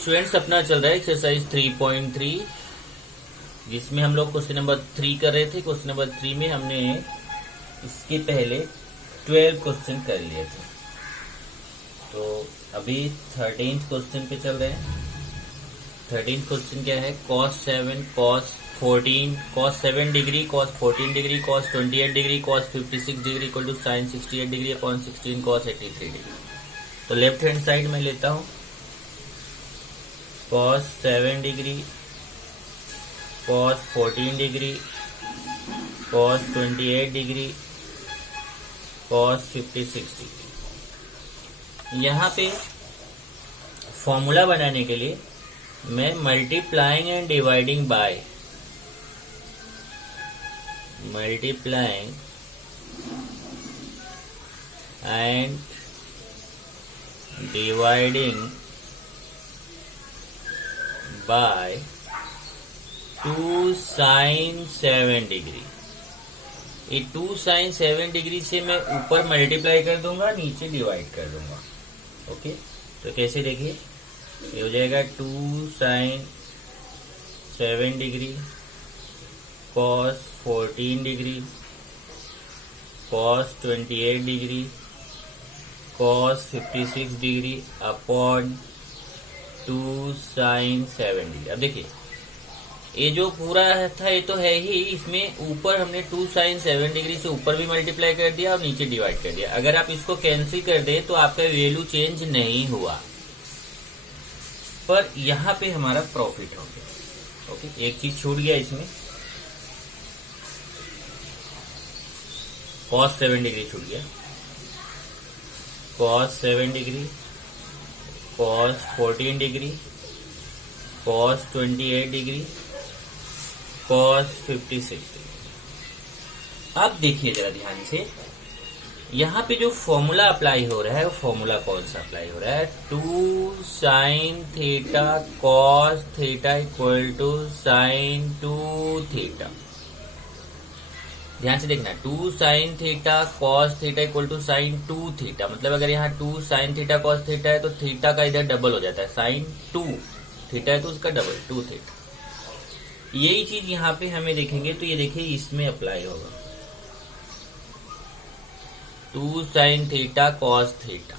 Students अपना चल रहा है एक्सरसाइज 3.3, जिसमें हम लोग क्वेश्चन नंबर 3 कर रहे थे। क्वेश्चन नंबर 3 में हमने इसके पहले 12 क्वेश्चन कर लिए थे, तो अभी 13th क्वेश्चन पे चल रहे हैं। 13th क्वेश्चन क्या है? cos 7 cos 14 cos 7 degree cos 14 degree cos 28 degree cos 56 degree equal to sin 68 degree upon 16 cos 83 degree. तो लेफ्ट हैंड साइड में लेता हूं cos 7 degree cos 14 degree cos 28 degree cos 56 degree. यहाँ पे फॉर्मूला बनाने के लिए मैं multiplying and dividing by multiplying and dividing by 2 sin 7 degree. ये 2 sin 7 डिग्री से मैं ऊपर मल्टीप्लाई कर दूंगा, नीचे डिवाइड कर दूंगा। ओके, तो कैसे देखिए, ये हो जाएगा 2 sin 7 degree cos 14 degree cos 28 degree cos 56 degree upon 2 sin 7 degree. अब देखिए, ये जो पूरा था ये तो है ही, इसमें ऊपर हमने 2 sin 7 डिग्री से ऊपर भी मल्टीप्लाई कर दिया और नीचे डिवाइड कर दिया। अगर आप इसको कैंसिल कर दे तो आपका वैल्यू चेंज नहीं हुआ, पर यहाँ पे हमारा प्रॉफिट हो गया। ओके, एक चीज छूट गया इसमें, cos 7 डिग्री छूट गया। cos 7 degree cos 14 degree cos 28 degree cos 56 degree. अब देखिए जरा ध्यान से, यहाँ पे जो फॉर्मूला अप्लाई हो रहा है वो फॉर्मूला कौन सा अप्लाई हो रहा है? 2 sin theta cos theta equal to sin 2 theta. ध्यान से देखना, 2 sin theta cos theta equal to sin 2 theta. मतलब अगर यहाँ 2 sin थीटा cos थीटा है तो थीटा का इधर डबल हो जाता है, sin 2 थीटा है तो उसका डबल 2 थीटा। यही चीज यहाँ पे हमें देखेंगे तो ये देखिए इसमें अप्लाई होगा, 2 sin थीटा cos थीटा,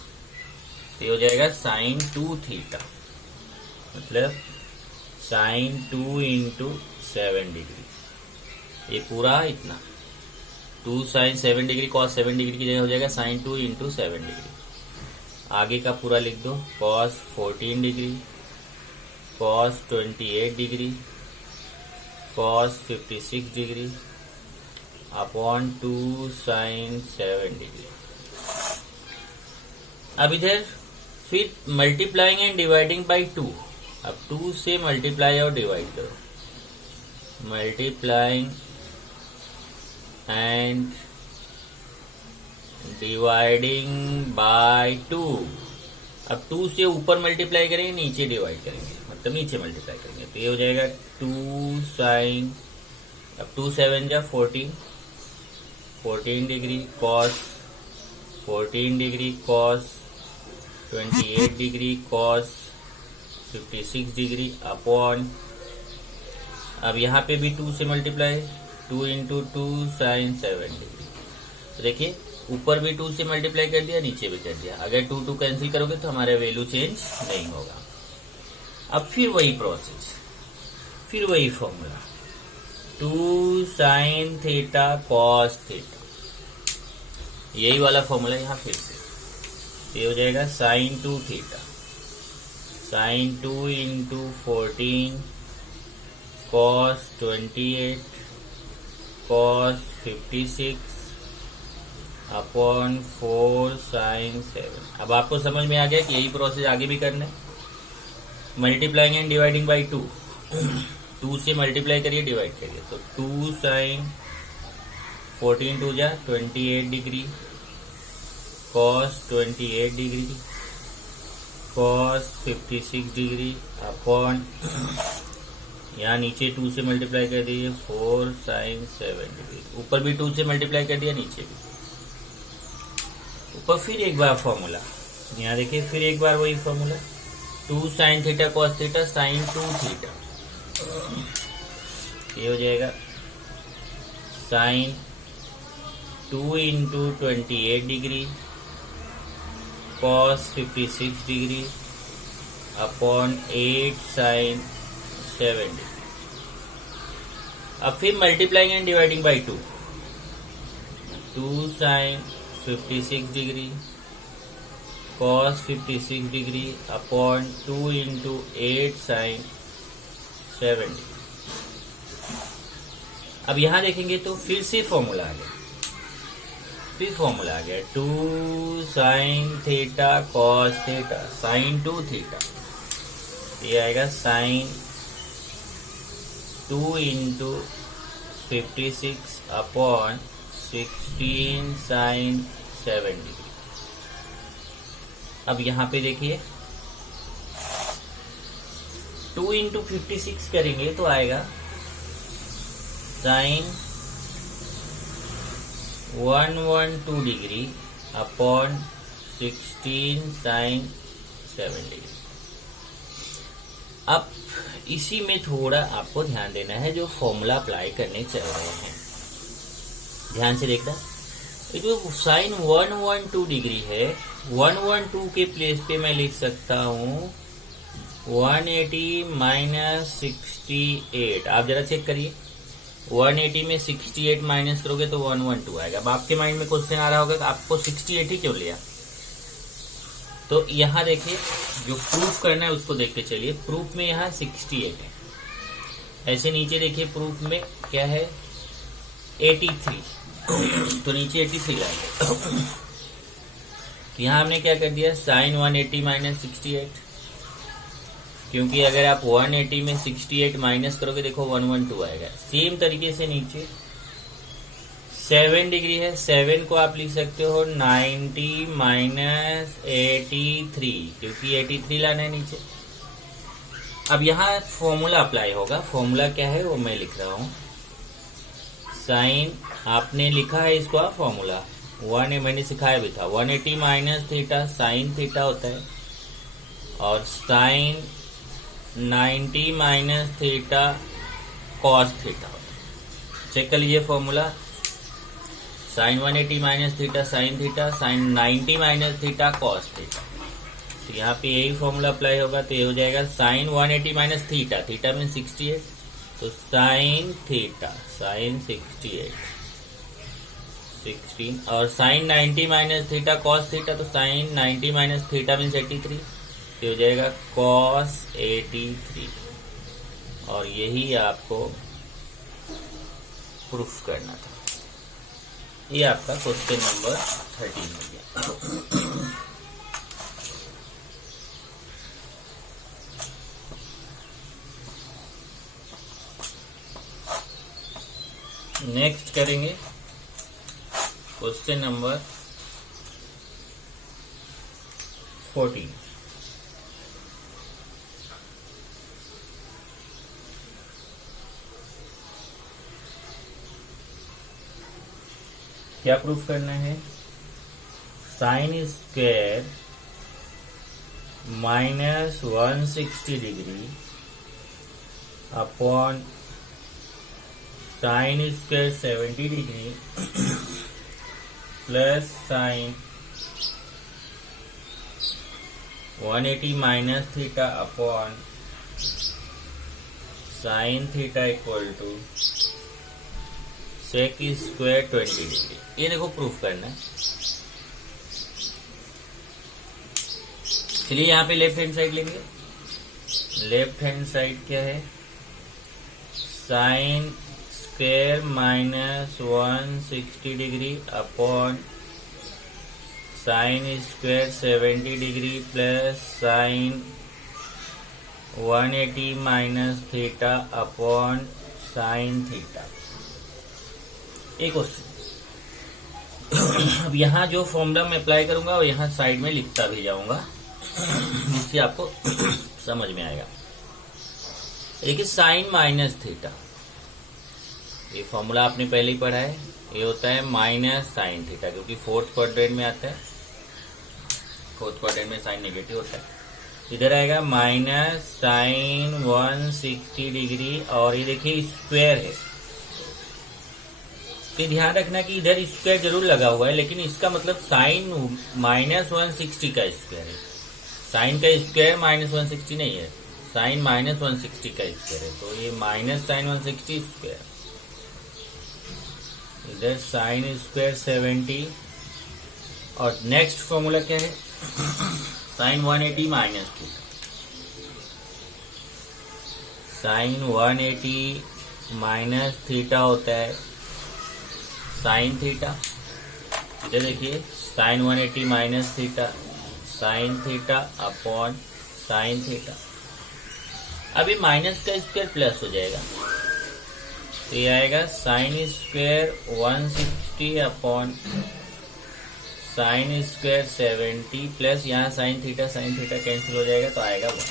तो ये हो जाएगा sin 2 थीटा, मतलब sin 2 इंटू 7 डिग्री। ये पूरा इतना 2 sin 7 डिग्री cos 7 डिग्री की जगह हो जाएगा sin 2 इंटू 7 डिग्री। आगे का पूरा लिख दो, cos 14 degree cos 28 degree cos 56 degree upon 2 sin 7 degree. अब इधर फिर मल्टीप्लाइंग एंड डिवाइडिंग बाय 2। अब 2 से मल्टीप्लाई और डिवाइड करो, मल्टीप्लाइंग एंड डिवाइडिंग बाय 2। अब 2 से ऊपर मल्टीप्लाई करेंगे, नीचे डिवाइड करेंगे, मतलब नीचे मल्टीप्लाई करेंगे, तो ये हो जाएगा 2 sin, अब 2 7 जा 14 degree cos 14 degree cos 28 degree cos 56 degree upon, अब यहाँ पे भी 2 से मल्टीप्लाई, 2 इंटू 2 sin 7 डिग्री। तो देखिए ऊपर भी 2 से मल्टीप्लाई कर दिया, नीचे भी कर दिया। अगर 2 2 कैंसिल करोगे तो हमारा वैल्यू चेंज नहीं होगा। अब फिर वही प्रोसेस, फिर वही formula, 2 sin theta cos theta, यही वाला फॉर्मूला यहाँ फिर से, ये हो जाएगा sin 2 theta, sin 2 into 14 cos 28 cos 56 upon 4 sin 7। अब आपको समझ में आ गया कि यही प्रोसेस आगे भी करना है, मल्टीप्लाइंग एंड डिवाइडिंग बाई 2। 2 से मल्टीप्लाई करिए, डिवाइड करिए, तो 2 sin 14 2 जा 28 degree cos 28 degree cos 56 degree upon, यहाँ नीचे 2 से मल्टीप्लाई कर दीजिए 4 sin 7 डिग्री। ऊपर भी 2 से मल्टीप्लाई कर दिया, नीचे भी ऊपर फिर एक बार फॉर्मूला, यहाँ देखिए फिर एक बार वही formula, 2 sine theta cos theta sine 2 theta, ये हो जाएगा sine 2 into 28 degree cos 56 degree upon 8 sine 7 degree. अब फिर multiplying and dividing by 2 sine 56 degree cos 56 degree upon 2 into 8 sine 7 degree. अब यहां देखेंगे तो फिर से फॉर्मूला आ गया, फिर फॉर्मूला आ गया 2 sine theta cos theta sine 2 theta, ये आएगा sine 2 into 56 upon 16 sine 7 degree. अब यहां पे देखिए 2 इंटू 56 करेंगे तो आएगा sine 112 degree upon 16 sine 7 degree. अब इसी में थोड़ा आपको ध्यान देना है, जो फॉर्मूला अप्लाई करने चल रहे हैं ध्यान से देखना। जो साइन 112 डिग्री है, 112 के प्लेस पे मैं लिख सकता हूँ 180 माइनस 68। आप जरा चेक करिए, 180 में 68 माइनस करोगे तो 112 आएगा। अब आपके माइंड में क्वेश्चन आ रहा होगा कि आपको 68 ही क्यों लिया, तो यहाँ देखिए जो प्रूफ करना है उसको देखते चलिए। प्रूफ में यहाँ 68 है, ऐसे नीचे देखिए प्रूफ में क्या है 83, तो नीचे 83 लाएंगे। तो यहाँ हमने क्या कर दिया साइन 180 माइनस 68, क्योंकि अगर आप 180 में 68 माइनस करोगे देखो 112 आएगा। सेम तरीके से नीचे 7 डिग्री है, 7 को आप लिख सकते हो 90 माइनस 83, क्योंकि 83 लाना है नीचे। अब यहाँ फॉर्मूला अप्लाई होगा, फॉर्मूला क्या है वो मैं लिख रहा हूं। साइन आपने लिखा है इसको फॉर्मूला 1 मैंने सिखाया भी था, 180 माइनस थीटा साइन थीटा होता है, और sine 90 minus theta cos theta होता है। चेक कर लीजिए formula, sine 180 minus theta sine theta sine 90 minus theta cos theta. तो यहाँ पे यही फॉर्मूला अप्लाई होगा, तो ये हो जाएगा साइन 180 माइनस थीटा, थीटा में 68, तो साइन थीटा साइन 68 16, और sine 90 minus theta cos theta, तो साइन 90 माइनस थीटा मीन्स 83, तो हो जाएगा कॉस 83। और यही आपको प्रूफ करना था। ये आपका क्वेश्चन नंबर 13 हो गया। नेक्स्ट करेंगे क्वेश्चन नंबर 14। क्या प्रूफ करना है, sine square minus 160 degree upon sine square 70 degree plus sine 180 minus theta upon sine theta equal to sec square 20 degree. ये देखो प्रूफ करना है। चलिए यहाँ पे लेफ्ट हैंड साइड लेंगे। लेफ्ट हैंड साइड क्या है, sine square minus 160 degree upon sine square 70 degree plus sine 180 minus theta upon sine theta. एक क्वेश्चन। अब यहाँ जो फॉर्मूला मैं अप्लाई करूंगा वो यहाँ साइड में लिखता भी जाऊंगा, जिससे आपको समझ में आएगा। एक साइन माइनस थीटा, ये फॉर्मूला आपने पहले ही पढ़ा है। ये होता है माइनस साइन थीटा, क्योंकि फोर्थ क्वाड्रेंट में आता है। फोर्थ क्वाड्रेंट में साइन नेगेटिव होता है। इधर आएगा माइनस साइन 160 डिग्री, और ये देखिए स्क्वायर है, तो ध्यान रखना कि इधर स्क्वायर जरूर लगा हुआ है, लेकिन इसका मतलब साइन माइनस 160 का स्क्वायर है। साइन का स्क्वायर माइनस 160 नहीं है, साइन माइनस 160 का स्क्वायर है, तो ये माइनस साइन 160 स्क्वायर, इधर साइन स्क्वायर 70, और नेक्स्ट फॉर्मूला क्या है, sine 180 minus theta. Sine 180 minus theta होता है साइन थीटा। इधर देखिए sine 180 minus theta sine theta upon sine theta. अभी माइनस का स्क्वायर प्लस हो जाएगा, तो ये आएगा sine square 160 upon sine square 70 plus यहाँ साइन थीटा कैंसिल हो जाएगा, तो आएगा 1।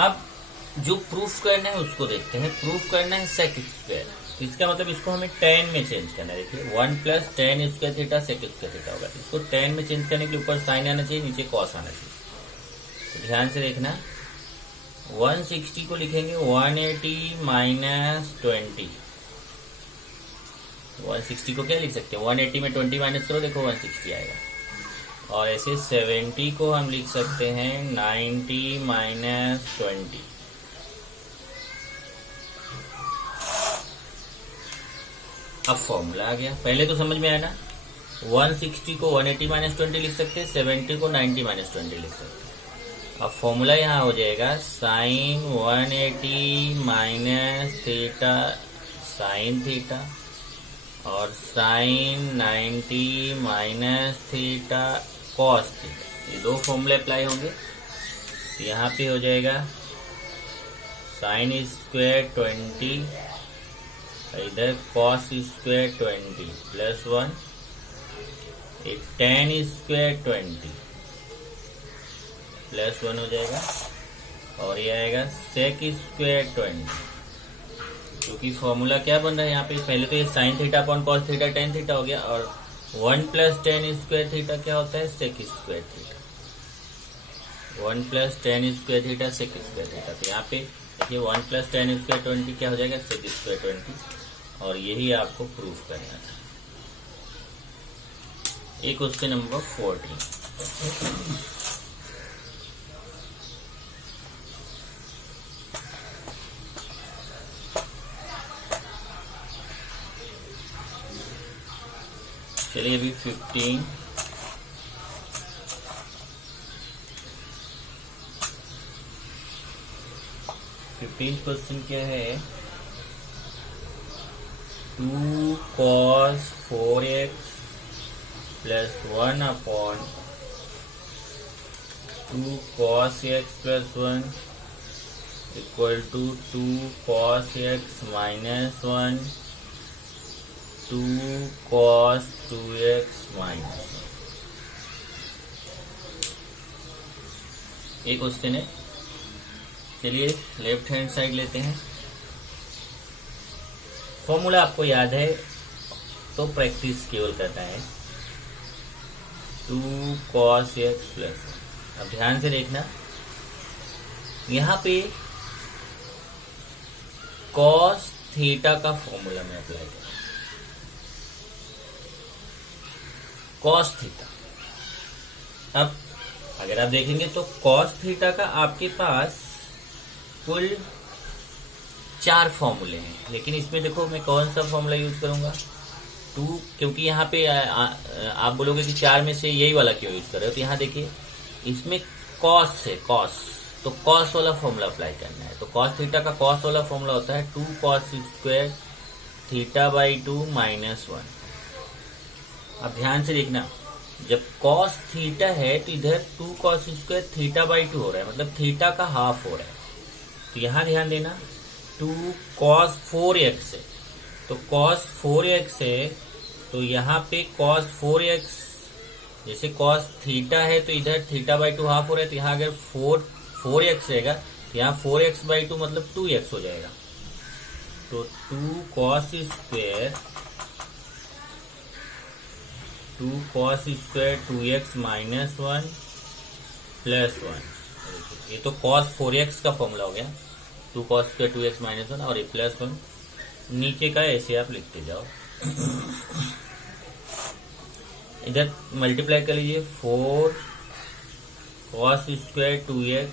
अब जो प्रूफ करना है उसको देखते हैं। प्रूफ करना है सेक स्क्वायर, इसका मतलब इसको हमें टेन में चेंज करना है। देखिए 1 plus tan square theta sec square theta होगा। इसको टेन में चेंज करने के ऊपर साइन आना चाहिए, नीचे कॉस आना चाहिए। तो ध्यान से देखना, 160 को लिखेंगे 180 माइनस 20। 160 को क्या लिख सकते हैं, 180 में 20 माइनस करो, देखो 160 आएगा। और ऐसे 70 को हम लिख सकते हैं 90 माइनस 20। अब फॉर्मूला आ गया, पहले तो समझ में आया ना। 160 को 180 माइनस 20 लिख सकते हैं, 70 को 90 माइनस 20 लिख सकते हैं। अब फॉर्मूला यहाँ हो जाएगा sine 180 minus theta sine theta और sine 90 minus theta cos theta. ये दो फॉर्मूले अप्लाई होंगे, तो यहाँ पे हो जाएगा साइन स्क्वायर 20, इधर कॉस स्क्वायर 20 प्लस 1, एक टेन स्क्वायर 20 प्लस 1 हो जाएगा, और ये आएगा सेक स्क्वायर 20। क्योंकि फॉर्मूला क्या बन रहा है यहाँ पे, पहले तो ये sign theta upon cos theta tan theta हो गया, और 1 प्लस टेन स्क्वायर थीटा क्या होता है, sec square theta. 1 plus tan square theta sec square theta. तो यहाँ पे देखिए 1 प्लस टेन स्क्वायर 20 क्या हो जाएगा, सेक स्क्वायर 20, और यही आपको प्रूफ करना था। एक क्वेश्चन नंबर 14। चलिए अभी 15 क्वेश्चन क्या है, 2 cos 4x plus 1 upon 2 cos x plus 1 equal to 2 cos x minus 1 2 cos 2x minus 1। एक क्वेश्चन है, चलिए लेफ्ट हैंड साइड लेते हैं। फॉर्मूला आपको याद है तो प्रैक्टिस केवल करना है, 2 cos x प्लस 1। अब ध्यान से देखना, यहाँ पे cos थीटा का फॉर्मूला में अप्लाई करें। cos थीटा, अब अगर आप देखेंगे तो cos थीटा का आपके पास कुल 4 फॉर्मूले हैं, लेकिन इसमें देखो मैं कौन सा फॉर्मूला यूज करूंगा, 2, क्योंकि यहाँ पे आप बोलोगे कि 4 में से यही वाला क्यों यूज कर रहे हो, तो यहाँ देखिए इसमें cos है, cos, तो cos वाला फॉर्मूला अप्लाई करना है। तो cos थीटा का cos वाला फॉर्मूला होता है 2 cos square theta by 2 minus 1। अब ध्यान से देखना, जब cos थीटा है तो इधर 2 cos स्क्वायर थीटा बाई 2 हो रहा है, मतलब थीटा का हाफ हो रहा है। तो यहाँ ध्यान देना, 2 cos 4x है, तो cos 4x है, तो यहाँ पे cos 4x, जैसे cos थीटा है तो इधर थीटा बाई 2 हाफ हो रहा है, तो यहाँ अगर 4x रहेगा तो यहाँ 4x बाई 2 मतलब 2x हो जाएगा। तो 2 cos square 2 cos square 2x minus 1 plus 1। ये तो cos 4x का फॉर्मूला हो गया, 2 cos स्क्वायर 2x माइनस 1, और ये प्लस 1 नीचे का ऐसे आप लिखते जाओ। इधर मल्टीप्लाई कर लीजिए, 4 cos square 2x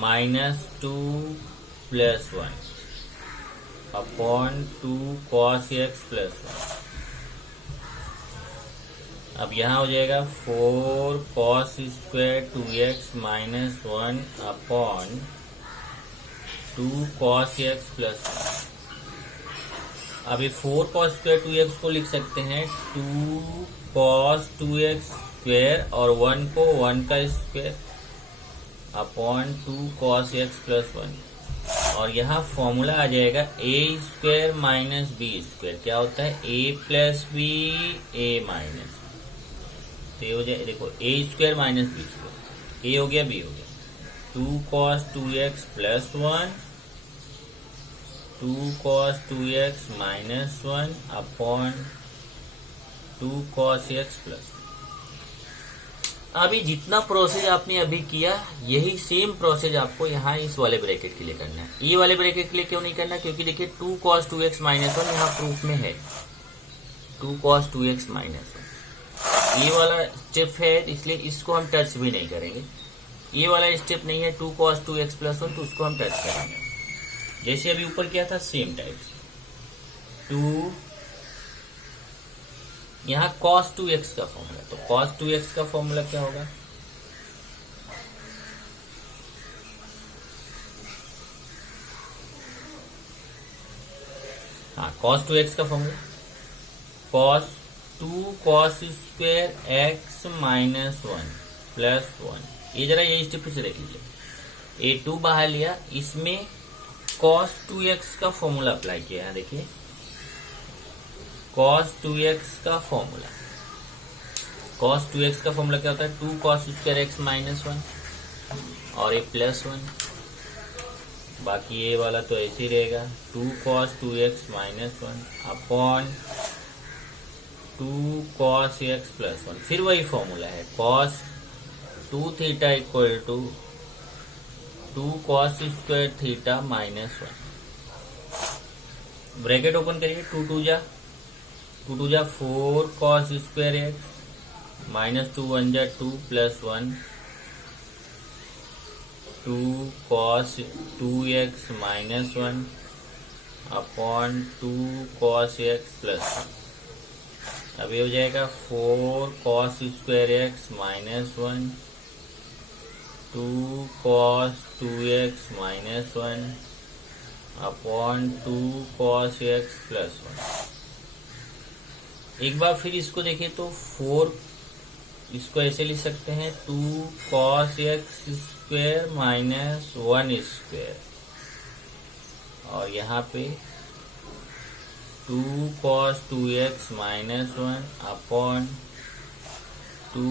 minus 2 plus 1 upon 2 cos x plus 1। अब यहाँ हो जाएगा 4 cos square 2x minus 1 upon 2 cos x plus 1। अब ये 4 cos स्क्वायर 2x को लिख सकते हैं 2 cos 2x स्क्वायर और 1 को 1 का square upon 2 cos x plus 1। और यहाँ फॉर्मूला आ जाएगा a square minus B square. क्या होता है? a plus B a minus. तो ये हो जाए, देखो a square minus B square, a हो गया b हो गया, 2 cos 2x plus 1 2 cos 2x minus 1 upon 2 cos x plus 1। अभी जितना प्रोसेस आपने अभी किया, यही सेम प्रोसेस आपको यहाँ इस वाले ब्रैकेट के लिए करना है। ये वाले ब्रैकेट के लिए क्यों नहीं करना? क्योंकि देखिए 2 cos 2x माइनस 1 यहाँ प्रूफ में है, 2 cos 2x माइनस 1 ये वाला स्टेप है, इसलिए इसको हम टच भी नहीं करेंगे। ये वाला स्टेप नहीं है 2 cos 2x प्लस 1, तो उसको हम टच करेंगे। जैसे अभी ऊपर किया था सेम टाइप, 2 यहाँ cos 2x का फॉर्मूला, तो cos 2x का फॉर्मूला क्या होगा? हाँ, cos 2x का formula cos 2 cos square x minus 1 plus 1। ये जरा ये स्टेप फिर से देख लीजिए, a2 बाहर लिया, इसमें cos 2x का फॉर्मूला अप्लाई किया है। देखिए cos 2x का फॉर्मूला, cos 2x का फॉर्मूला क्या होता है? 2 cos स्क्वायर x माइनस 1 और ये प्लस 1। बाकी ये वाला तो ऐसे ही रहेगा, 2 cos 2x minus 1 upon 2 cos x plus 1। फिर वही फॉर्मूला है, cos 2 theta equal to 2 cos square theta minus 1। Bracket open करिए, 2 2 जा 4 cos स्क्वायर x माइनस 2 1 जा 2 plus 1 2 cos 2x minus 1 upon 2 cos x plus 1। अब ये हो जाएगा 4 cos square x minus 1 2 cos 2x minus 1 upon 2 cos x plus 1। एक बार फिर इसको देखिए तो 4, इसको ऐसे लिख सकते हैं 2 cos x square minus 1 square, और यहाँ पे 2 cos 2x minus 1 upon 2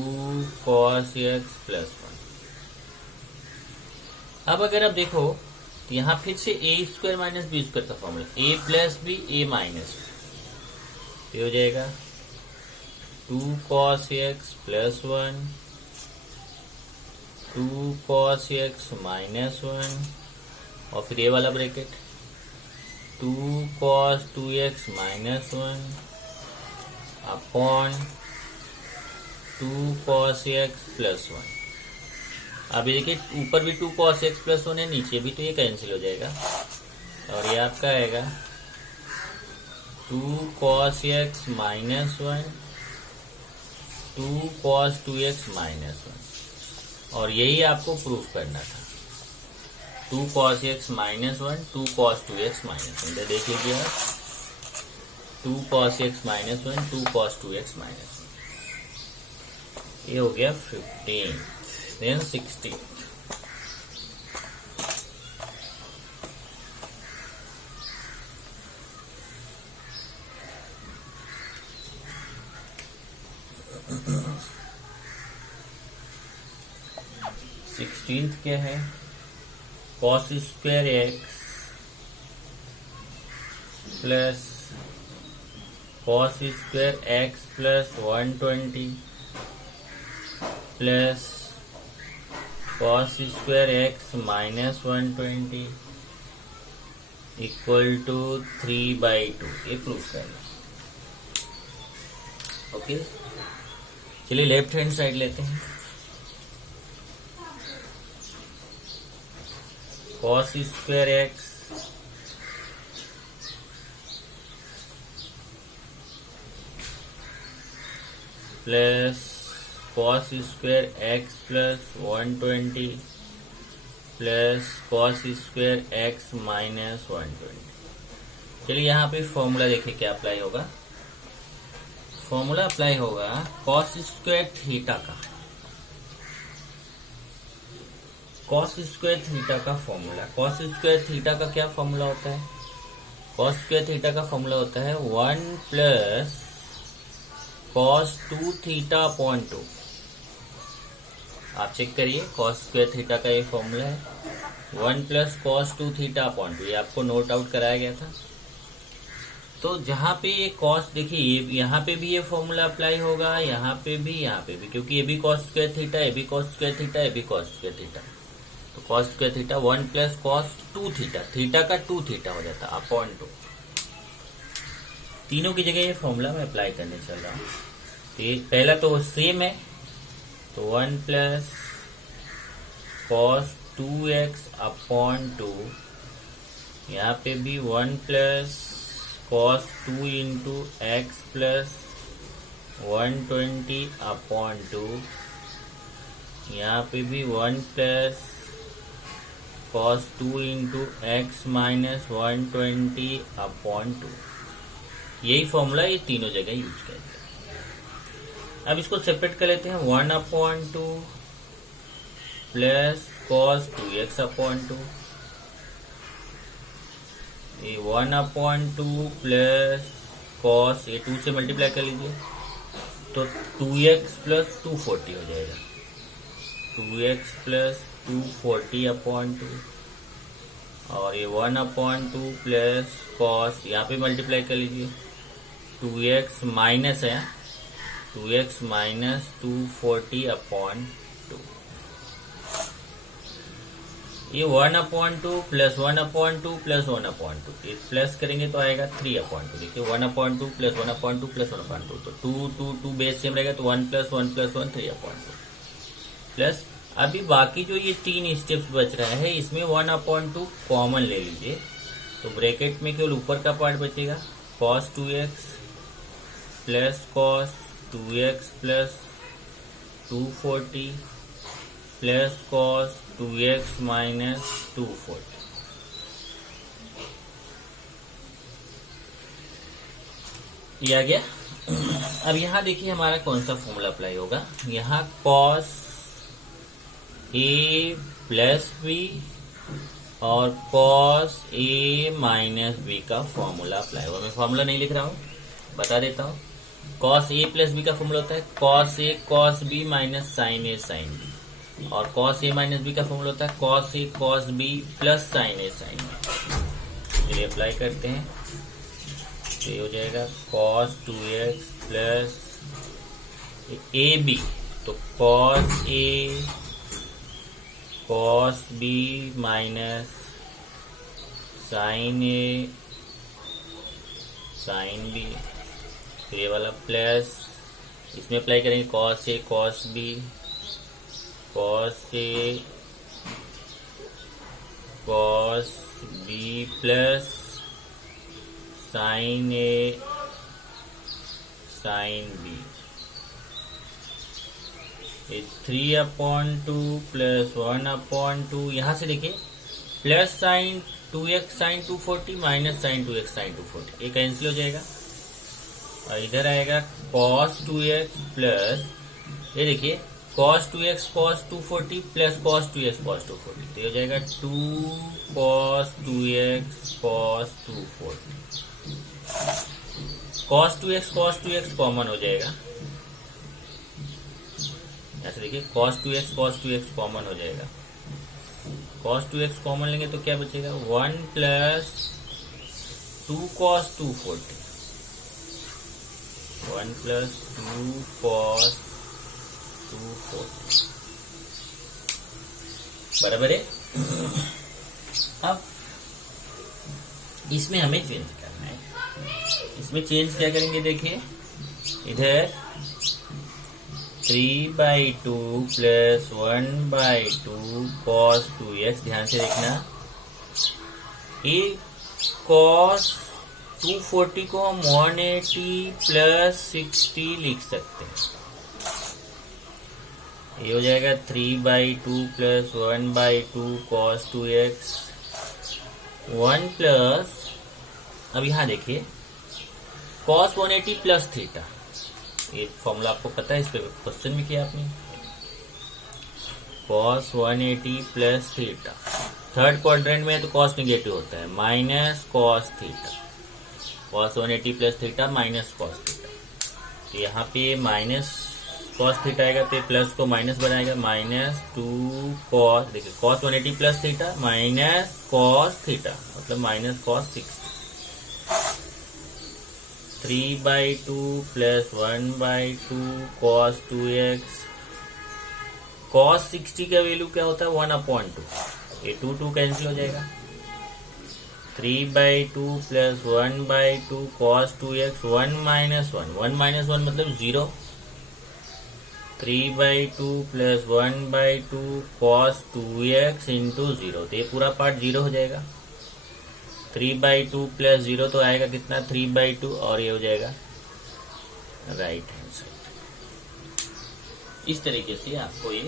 cos x plus 1। अब अगर आप देखो तो यहाँ फिर से a square minus B square का formula, a plus B a minus, ये हो जाएगा 2 cos x plus 1 2 cos x minus 1 और फिर ये वाला bracket 2 cos 2x minus 1 upon 2 cos x plus 1। अब ये देखिए ऊपर भी 2 cos x प्लस 1 है, नीचे भी, तो ये कैंसिल हो जाएगा और ये आपका आएगा 2 cos x minus 1 2 cos 2x minus 1, और यही आपको प्रूफ करना था। 2 cos x minus 1 2 cos 2x minus 1, देख लीजिए आप, 2 cos x minus 1 2 cos 2x minus 1। ये हो गया 15, देन 16। क्या है? cos square x plus cos square x plus 120 plus cos square x minus 120 equal to 3/2, ये प्रूफ करना। ओके, चलिए लेफ्ट हैंड साइड लेते हैं। Cos square x plus cos square x plus 120 plus cos square x minus 120। चलिए यहाँ पे formula देखिए क्या अप्लाई होगा। फॉर्मूला अप्लाई होगा कॉस स्क्वायर थीटा का। कॉस स्क्वायर थीटा का फॉर्मूला, कॉस स्क्वायर थीटा का क्या फॉर्मूला होता है? कॉस स्क्वायर थीटा का फॉर्मूला होता है 1 प्लस कॉस 2 थीटा अपॉन 2। आप चेक करिए, कॉस स्क्वायर थीटा का ये फॉर्मूला है 1 प्लस कॉस 2 थीटा अपॉन 2। ये आपको नोट आउट कराया गया था। तो जहां पे ये कॉस देखिए, ये यहाँ पे भी ये फॉर्मूला अप्लाई होगा, यहाँ पे भी, क्योंकि ये भी कॉस स्क्वायर थीटा, ये भी कॉस स्क्वायर थीटा, ये भी कॉस स्क्वायर थीटा। तो cos square theta 1 plus cos 2 theta, theta का 2 थीटा हो जाता अपॉन 2। तीनों की जगह ये फॉर्मूला मैं अप्लाई करने चल रहा हूँ। तो ये पहला तो सेम है, तो 1 प्लस कॉस 2x अपॉन 2, यहाँ पे भी 1 plus cos 2 into x plus 120 upon 2, यहाँ पे भी 1 plus cos 2 into x minus 120 upon 2। यही फॉर्मूला ये तीनों जगह यूज करते हैं। अब इसको सेपरेट कर लेते हैं। 1 upon 2 plus cos 2x upon 2, ये 1 अपॉन 2 प्लस कॉस, ये 2 से मल्टीप्लाई कर लीजिए तो 2x प्लस 240 हो जाएगा। 2x प्लस 240 अपॉन 2, और ये 1 अपॉन 2 प्लस कॉस, यहाँ पे मल्टीप्लाई कर लीजिए 2x माइनस है, 2x माइनस 240 अपॉन 2। ये 1 upon 2 plus 1 upon 2 plus 1 upon 2, ये प्लस करेंगे तो आएगा 3 अपॉन 2। देखिए 1 upon 2 plus 1 upon 2 plus 1 upon 2, तो 2 बेस सेम रहेगा, तो 1 प्लस 1 प्लस 1 3 अपॉन 2 प्लस। अभी बाकी जो ये 3 स्टेप्स बच रहा है, इसमें 1 अपॉन 2 कॉमन ले लीजिए, तो ब्रैकेट में केवल ऊपर का पार्ट बचेगा, cos 2x plus cos 2x plus 240 plus cos 2x minus 240। ये आ गया। अब यहाँ देखिए हमारा कौन सा फॉर्मूला अप्लाई होगा। यहाँ cos a प्लस बी और cos a माइनस बी का फॉर्मूला अप्लाई होगा। मैं फॉर्मूला नहीं लिख रहा हूँ, बता देता हूँ। cos a प्लस बी का फॉर्मूला होता है cos a cos b minus sin a sin b, और cos a माइनस b का फॉर्मूला होता है cos a cos b plus sin a sin b। चलिए अप्लाई करते हैं, तो ये हो जाएगा cos 2x plus a b, तो cos a cos b minus sin a sin b, ये वाला प्लस, इसमें अप्लाई करेंगे cos a cos b cos a cos b plus sin a sin b, ये 3 अपॉन 2 प्लस 1 अपॉन 2। यहाँ से देखिए plus sine 2x sine 240 minus sine 2x sine 240, ये cancel हो जाएगा, और इधर आएगा cos 2x प्लस, ये देखिए cos 2x cos 240 plus cos 2x cos 240, तो ये हो जाएगा 2 cos 2x cos 240। cos 2x common हो जाएगा, ऐसे देखिए cos 2x कॉमन हो जाएगा। cos 2x कॉमन लेंगे तो क्या बचेगा 1 प्लस 2 cos 240, 1 प्लस 2 cos 240 बराबर है। अब इसमें हमें चेंज करना है। इसमें चेंज क्या करेंगे, देखिए इधर 3/2 प्लस 1/2 cos 2x, ध्यान से देखना, ये cos 240 को हम 180 प्लस 60 लिख सकते हैं। ये हो जाएगा 3/2 प्लस 1/2 cos 2x 1 प्लस, अब यहां देखिए cos 180 प्लस थीटा, ये फॉर्मूला आपको पता है, इस पे क्वेश्चन भी किया आपने। cos 180 plus theta, third quadrant में तो cos निगेटिव होता है, minus cos theta, cos 180 plus theta minus cos theta. तो यहाँ पे माइनस cos थीटा आएगा तो प्लस को माइनस बनाएगा, माइनस 2 cos, देखिए cos 180 plus theta minus cos theta मतलब minus cos 60। 3/2 plus 1/2 cos 2x, cos 60 का वैल्यू क्या होता है 1/2, ये 2 कैंसिल हो जाएगा। 3/2 प्लस 1/2 cos 2x 1 माइनस 1 मतलब 0। 3/2 प्लस 1/2 cos 2x इंटू 0, तो ये पूरा पार्ट 0 हो जाएगा। 3/2 प्लस 0 तो आएगा कितना 3/2, और ये हो जाएगा राइट हैंड साइड। इस तरीके से आपको ये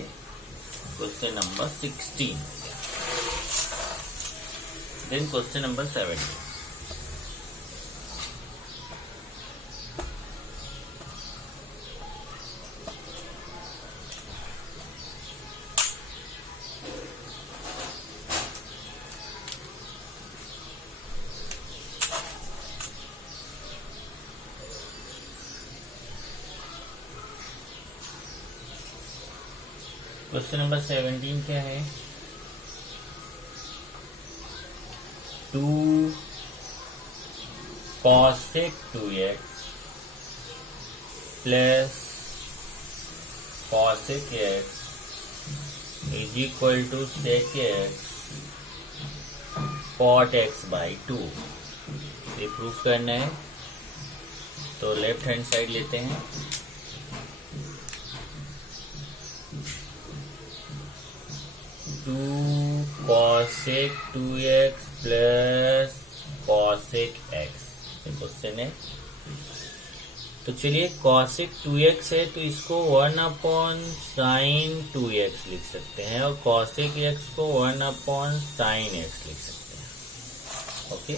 question number 16। Then question number 17। Question number 17 क्या है, 2 cosec 2x प्लस cosec x is equal to sec x cot x by 2। ये प्रूफ करना है, तो लेफ्ट हैंड साइड लेते हैं। cosec 2x प्लस cosec x क्वेश्चन है। तो चलिए cosec 2x है तो इसको 1/sin 2x लिख सकते हैं, और cosec x को 1/sin x लिख सकते हैं। ओके,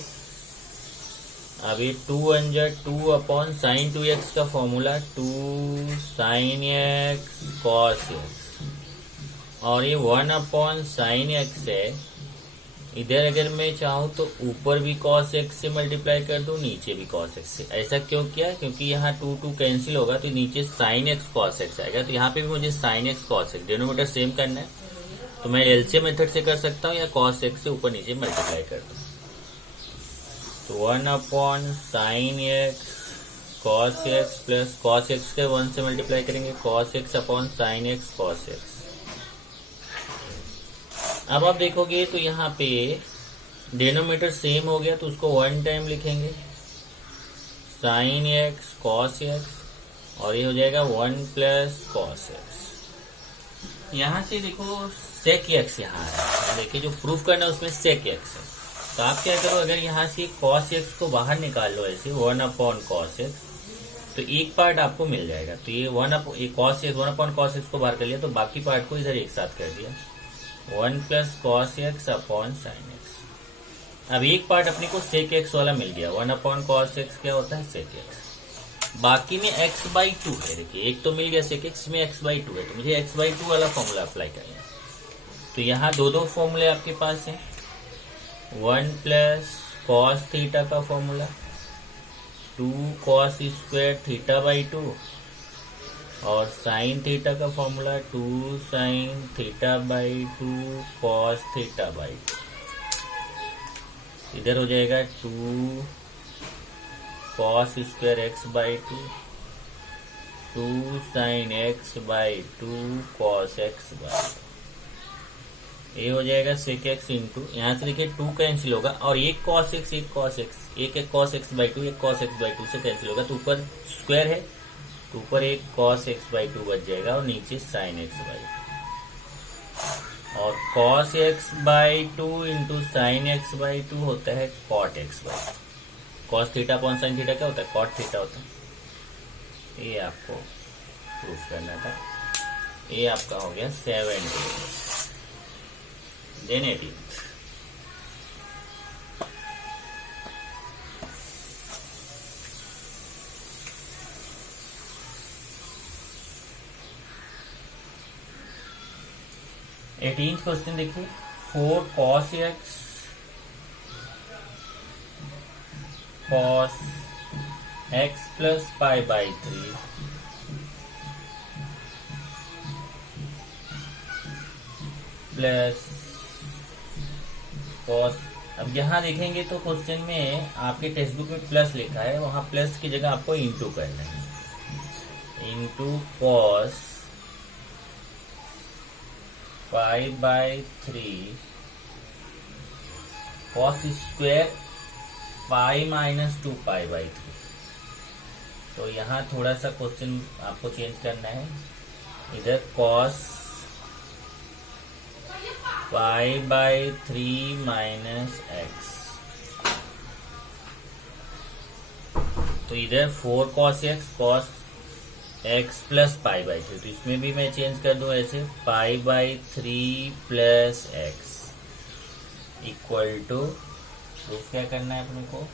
अब ये 2/2/sin 2x का formula 2sin x cos x, और ये 1/sin x है। इधर अगर मैं चाहूँ तो ऊपर भी cos x से मल्टीप्लाई कर दूं, नीचे भी cos x से। ऐसा क्यों किया, क्योंकि यहाँ 2 कैंसिल होगा तो नीचे sin x cos x आएगा, तो यहाँ पे भी मुझे sin x cos x denominator same करना है, तो मैं एलसीएम मेथड से कर सकता हूँ या cos x से ऊपर नीचे मल्टीप्लाई कर दूं। तो 1/sin x cos x plus cos x के 1 से मल्टीप्लाई करेंगे, cos x/sin x cos x। अब आप देखोगे तो यहाँ पे डिनोमिनेटर सेम हो गया, तो उसको 1 टाइम लिखेंगे sin x cos x, और ये हो जाएगा 1 प्लस cos x। यहाँ से देखो sec x यहाँ है, देखिए जो प्रूफ करना है उसमें sec x है, तो आप क्या करो, अगर यहाँ से cos x को बाहर निकाल लो ऐसे 1/cos x, तो एक पार्ट आपको मिल जाएगा। तो ये cos x 1/cos x को बाहर कर लिया, तो बाकी पार्ट को इधर एक साथ कर दिया 1 प्लस cos x/sin x। अब एक पार्ट अपने को sec x वाला मिल गया, 1/cos x क्या होता है sec x। बाकी में x/2 है, देखिए एक तो मिल गया sec x में x/2 है, तो मुझे x/2 वाला फॉर्मूला अप्लाई करना है। तो यहाँ दो फॉर्मूले आपके पास हैं, 1 प्लस cos थीटा का formula 2 cos square theta by 2, और साइन थीटा का formula 2 sin theta by 2 cos theta by 2। इधर हो जाएगा 2 cos square x by 2 2 sign x by 2 cos x by, ये हो जाएगा सेक एक्स इंटू, यहाँ से देखिए 2 कैंसिल होगा और एक कॉस एक्स एक कॉस एक्स, एक कॉस एक्स बाई 2 एक कॉस एक्स बाई 2 से कैंसिल होगा, तो ऊपर स्क्वायर है तो ऊपर एक कॉस एक्स बाई 2 बच जाएगा और नीचे साइन एक्स बाई 2, और cos x by 2 into sine x by 2 होता है cot x by 2। Cos theta upon sine theta क्या होता है? कॉट थीटा होता है। ये आपको प्रूफ करना था। ये आपका हो गया 17 देन 18। एटीन्थ क्वेश्चन देखिए, 4 cos x cos x plus pi by 3 plus cos। अब यहाँ देखेंगे तो क्वेश्चन में आपके टेक्स्ट बुक में प्लस लिखा है, वहां प्लस की जगह आपको इंटू करना है, into cos pi by 3 cos square pi minus 2 pi by 3। तो यहाँ थोड़ा सा क्वेश्चन आपको चेंज करना है, इधर cos pi by 3 minus x, तो इधर 4 cos x cos x plus pi by 3, तो इसमें भी मैं चेंज कर दूं ऐसे, pi by 3 plus x equal to, proof क्या करना है अपने को,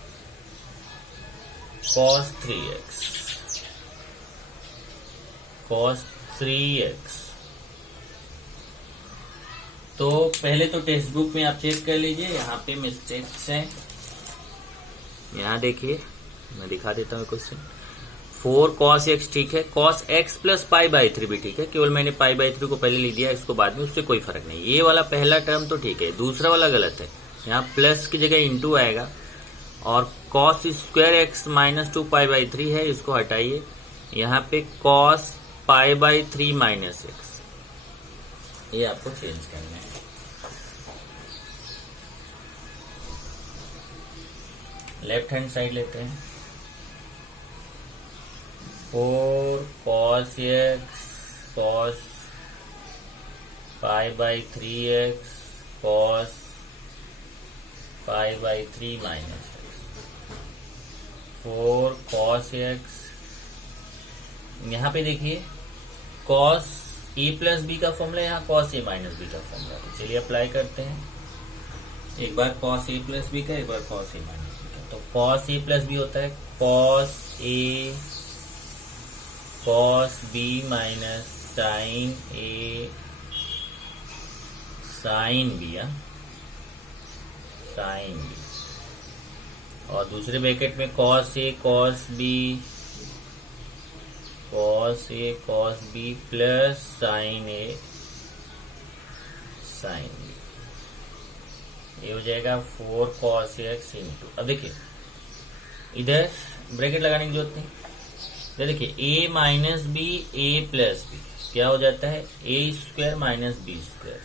cos 3x cos 3x। तो पहले तो टेक्स्ट बुक में आप चेक कर लीजिए, यहाँ पे मिस्टेक्स हैं। यहाँ देखिए मैं दिखा देता हूँ क्वेश्चन, 4 cos x ठीक है, cos x plus pi by 3 भी ठीक है, केवल मैंने पाई बाई 3 को पहले लिख दिया, इसको बाद में, उससे कोई फर्क नहीं। ये वाला पहला टर्म तो ठीक है, दूसरा वाला गलत है, यहाँ प्लस की जगह इंटू आएगा और cos square x minus 2 pi by 3 है, इसको हटाइए, यहाँ पे cos pi by 3 minus x, ये आपको चेंज करना है। लेफ्ट हैंड साइड लेते हैं, 4 cos x cos pi by 3x cos pi by 3 minus x, 4 cos x, यहाँ पे देखिए cos a प्लस बी का फॉर्मूला, यहाँ cos a माइनस बी का फॉर्मूला, तो चलिए अप्लाई करते हैं, एक बार cos a प्लस बी का, एक बार cos a माइनस बी का। तो cos a प्लस बी होता है cos a cos b minus sine a sine b, sine b, और दूसरे ब्रैकेट में cos a cos b plus sine a sine b, ये हो जाएगा 4 cos x इंटू, अब देखिए इधर ब्रैकेट लगाने की जरूरत नहीं, इधर देखिए a minus B a plus B क्या हो जाता है, a square minus B square,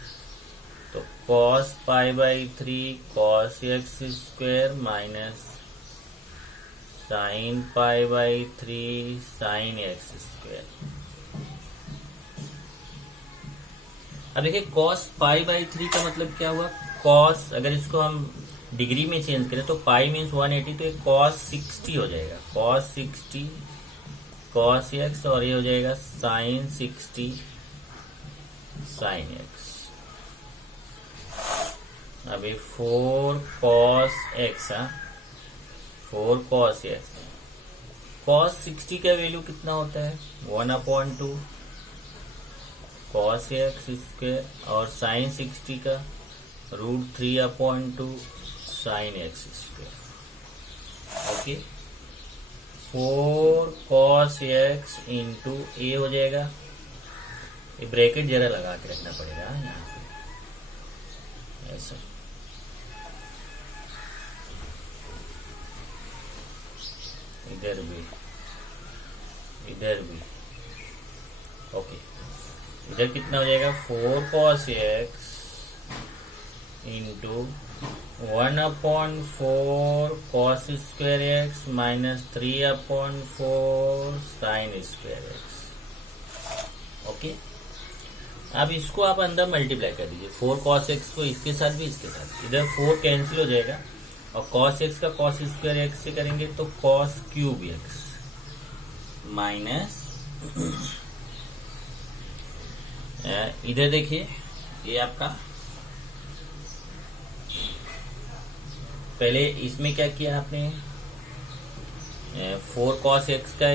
तो cos pi by 3 cos x square minus sine pi by 3 sine x square. अब देखिए cos पाई बाई 3 का मतलब क्या हुआ, cos अगर इसको हम डिग्री में चेंज करें तो पाई मीन्स 180, तो ये cos 60 हो जाएगा, cos 60 cos x, और ये हो जाएगा साइन 60 साइन x। अभी 4 cos x, 4 cos x, cos 60 का वैल्यू कितना होता है 1/2 cos x स्क्वायर, और साइन 60 का √3/2 sine x square. Okay, 4 cos x into A हो जाएगा, ये ब्रैकेट जरा लगा के रखना पड़ेगा यहाँ पे ऐसा, इधर भी ओके, इधर कितना हो जाएगा 4 cos x into 1/4 cos square x minus 3/4 sign square x. Okay, अब इसको आप अंदर मल्टीप्लाई कर दीजिए, 4 cos x को इसके साथ भी इसके साथ, इधर 4 कैंसिल हो जाएगा और cos x का cos स्क्वायर एक्स से करेंगे तो cos क्यूब एक्स माइनस इधर देखिए ये आपका, पहले इसमें क्या किया आपने, 4 cos x का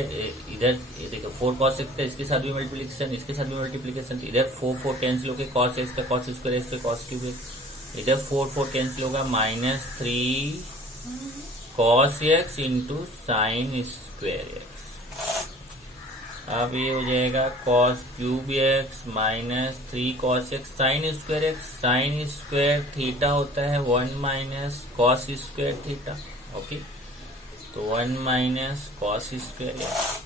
इधर देखो 4 cos x का इसके साथ भी मल्टीप्लिकेशन, इसके साथ भी मल्टीप्लिकेशन, इधर 4 कैंसिल होकर cos x का cos स्क्वायर एक्स पे cos क्यूब एक्स, इधर 4 कैंसिल होगा minus 3 cos x into sine square x. अब ये हो जाएगा cos cube x minus 3 cos x sign square x, sign square theta होता है 1 minus cos square theta. Okay, तो 1 माइनस cos स्क्वायर एक्स,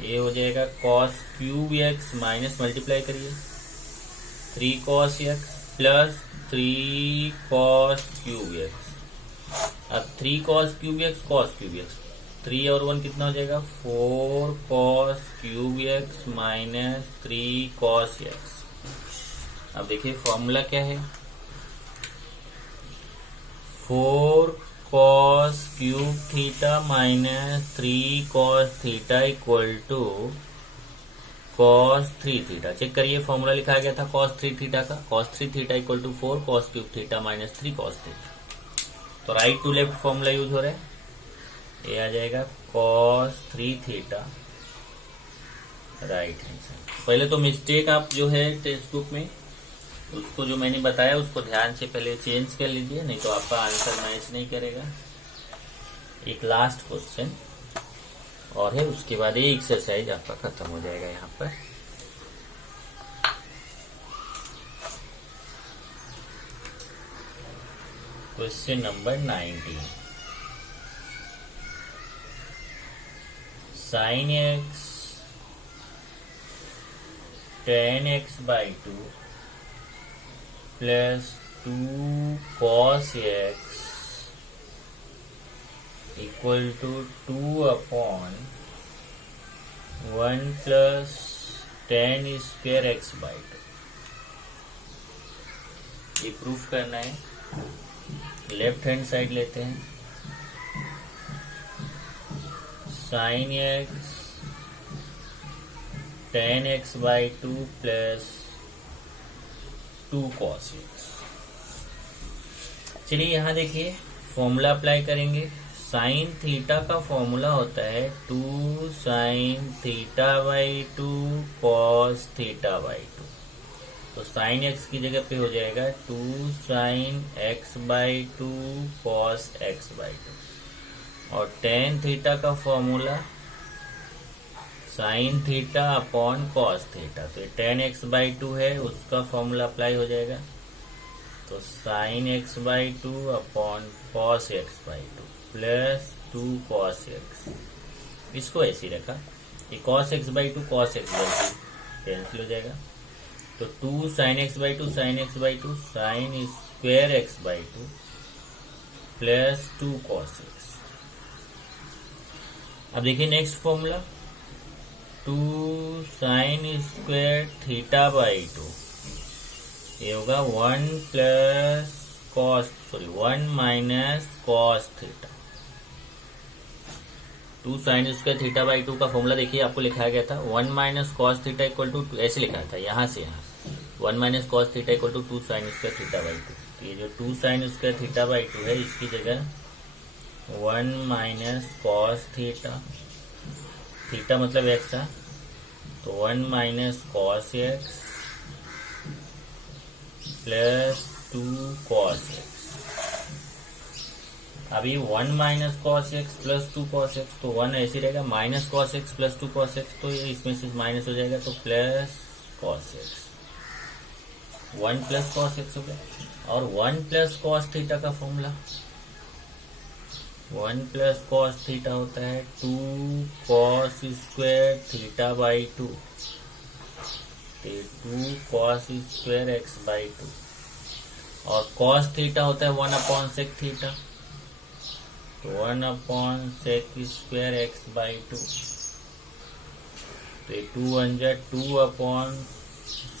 ये हो जाएगा cos cube x minus multiply करिए 3 cos x plus 3 cos cube x. अब 3 cos cube x cos cube x, 3 और 1 कितना हो जाएगा 4 cos cube x minus 3 cos x. अब देखिए फॉर्मूला क्या है, 4 cos cube theta minus 3 cos theta equal to cos 3 theta. Check करिए फॉर्मूला लिखा गया था cos 3 थीटा का, cos 3 theta equal to 4 cos cube theta minus 3 cos theta. तो right to left formula use हो रहा है, ये आ जाएगा cos 3 theta right hand side. पहले तो मिस्टेक आप जो है टेक्स्ट बुक में उसको जो मैंने बताया उसको ध्यान से पहले चेंज कर लीजिए, नहीं तो आपका आंसर मैच नहीं करेगा। एक लास्ट क्वेश्चन और है, उसके बाद ये एक्सरसाइज आपका खत्म हो जाएगा। यहाँ पर question number 19, sine x tan x by 2 plus 2 cos x equal to 2/1 plus tan square x by 2। ये प्रूफ करना है, लेफ्ट हैंड साइड लेते हैं, sign x tan x by 2 plus 2 cos x। चलिए यहाँ देखिए फॉर्मूला अप्लाई करेंगे। Sine theta का फॉर्मूला होता है 2 sine theta by 2 cos theta by 2। तो साइन एक्स की जगह पे हो जाएगा 2 sign x by 2 cos x by 2, और टेन थीटा का formula sine theta upon cos theta, तो टेन एक्स बाई 2 है, उसका फॉर्मूला अप्लाई हो जाएगा। तो sign x by 2 upon cos x by 2 plus 2 cos x, इसको ऐसे ही रखा, ये cos x by 2 cos x by 2 cancel हो जाएगा। तो 2 sign x by 2 sign x by 2 sine square x by 2 plus 2 cos x. अब देखिए next formula 2 sine square theta by 2, ये होगा 1 plus cos 1 minus cos theta. 2 sine square theta by 2 का formula देखिए आपको लिखाया गया था 1 minus cos theta equal to, ऐसे लिखा था यहाँ से यहाँ 1 minus cos theta equal to 2 sine square theta by 2। ये जो 2 साइन स्क्वायर थीटा बाई 2 है इसकी जगह 1 माइनस कॉस थीटा, थीटा मतलब एक्स है, तो 1 minus cos x plus 2 cos x. अभी 1 minus cos x plus 2 cos x, तो 1 ऐसे रहेगा, minus cos x plus 2 cos x, तो ये इसमें से माइनस हो जाएगा, तो plus cos x, 1 plus cos x हो गया। और 1 प्लस कॉस थीटा का फॉर्मूला 1 प्लस कॉस थीटा होता है 2 cos square theta by 2 2 cos square x by 2, और cos थीटा होता है 1 अपॉन सेक थीटा, तो 1 upon sec square x by 2, तो 2 1 जा 2 upon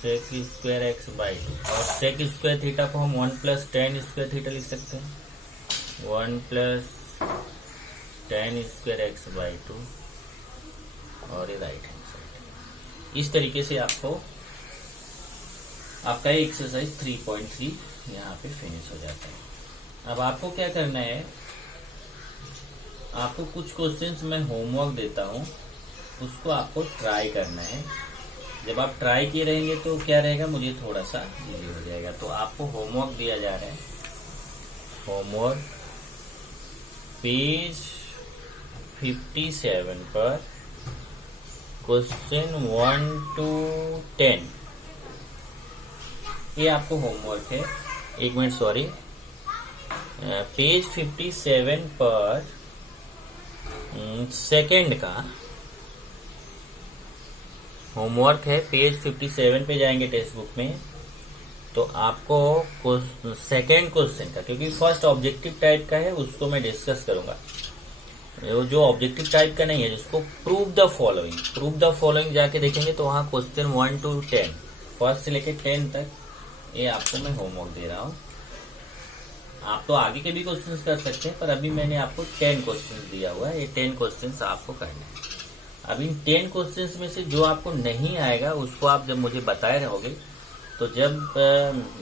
sec square x by 2, और सेक स्क्वायर थीटा को हम 1 प्लस टेन स्क्वायर थीटा लिख सकते हैं, 1 plus tan square x by 2, और ये राइट हैंड साइड। इस तरीके से आपको आपका एक्सरसाइज 3.3 यहाँ पे फिनिश हो जाता है। अब आपको क्या करना है, आपको कुछ क्वेश्चंस मैं होमवर्क देता हूँ, उसको आपको ट्राई करना है। जब आप ट्राई किए रहेंगे तो क्या रहेगा, मुझे थोड़ा सा इजी हो जाएगा। तो आपको होमवर्क दिया जा रहा है, होमवर्क पेज 57 पर क्वेश्चन 1 to 10, ये आपको होमवर्क है। एक मिनट, सॉरी, पेज 57 पर सेकंड का होमवर्क है। पेज 57 पे जाएंगे टेक्स्ट बुक में, तो आपको सेकंड क्वेश्चन का, क्योंकि फर्स्ट ऑब्जेक्टिव टाइप का है उसको मैं डिस्कस करूंगा, जो ऑब्जेक्टिव टाइप का नहीं है, जिसको प्रूव द फॉलोइंग जाके देखेंगे तो वहां क्वेश्चन 1 to 10, फर्स्ट से लेके 10 तक, ये आपको मैं होमवर्क दे रहा हूँ। आप तो आगे के भी क्वेश्चंस कर सकते हैं, पर अभी मैंने आपको 10 क्वेश्चंस दिया हुआ है, ये 10 क्वेश्चंस आपको करने हैं। अब इन 10 क्वेश्चंस में से जो आपको नहीं आएगा उसको आप जब मुझे बताए रहोगे, तो जब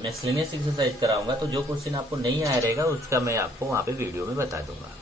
मिसलेनियस एक्सरसाइज कराऊंगा तो जो क्वेश्चन आपको नहीं आया रहेगा उसका मैं आपको वहां पे वीडियो में बता दूंगा।